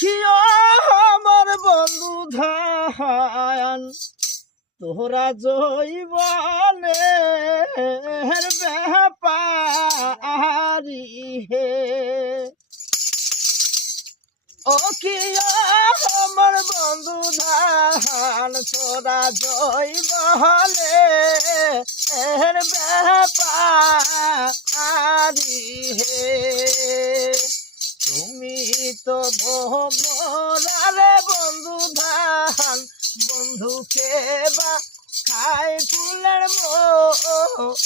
খিও আমার বন্ধু ধান তোরা জৈবনে ব্যাপারি হে ও খিও আমার বন্ধু ধান তোরা জৈবনে ব্যাপারি হে তুমি তো মোরারে বন্ধু ধান বন্ধুকে বা খাই ফুলের মধুরে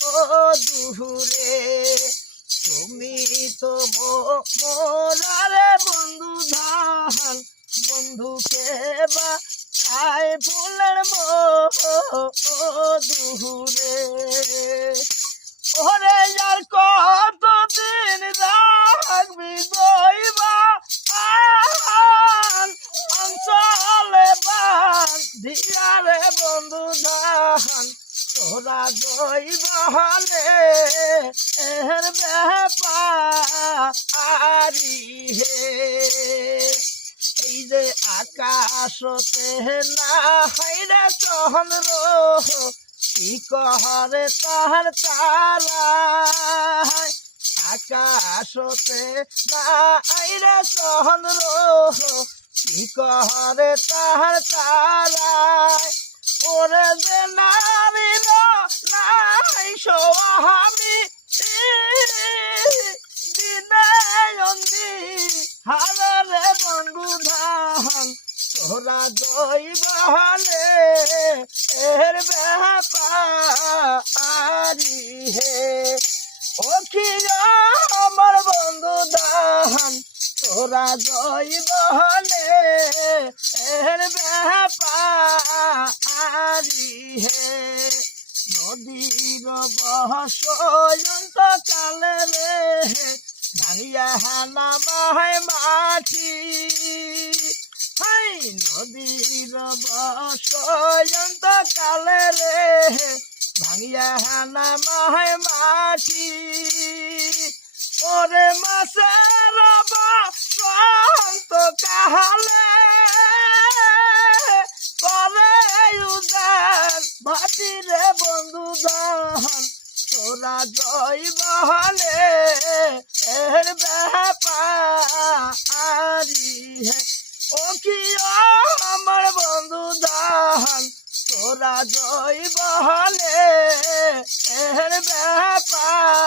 তুমি তো মোরারে বন্ধু ধান বন্ধুকে বা খাই ফুলের মধুরে ওরে আর কতদিন রাখবি দইবা অঞ্চলে বান্ধিয়ারে বন্ধু ধান তোরা দইবালে এর ব্যাপারি হে এই যে আকাশতে না হাইরে চন্দ্র কি কহরে তাহার তারা আকাশতে না আইরে চন্দ্র কি কহরে তাহার তারা ওরে যে নারী নাই সোহামি দিনে অন্দি হারে বন্ধু ধান তোরা দইবালে এর ব্যাপারি হে ও খিয়া আমার বন্ধু ধান তোরা দইবালে এর ব্যাপারি হে নদীর বহসন্ত কালে রে ভাঙিয়া হানা বাহায় মাটি হাই নদীর বসন্ত কালে রে ভাঙিয়া হানা মাহায় মাটি ওরে মাসের বসন্ত কালে করে উদার ভাটি রে বন্ধু ধান তোরা জৈবলে এর ব্যাপারি হে ও কি আমার বন্ধু ধান তোরা জৈবলে এর ব্যাপারি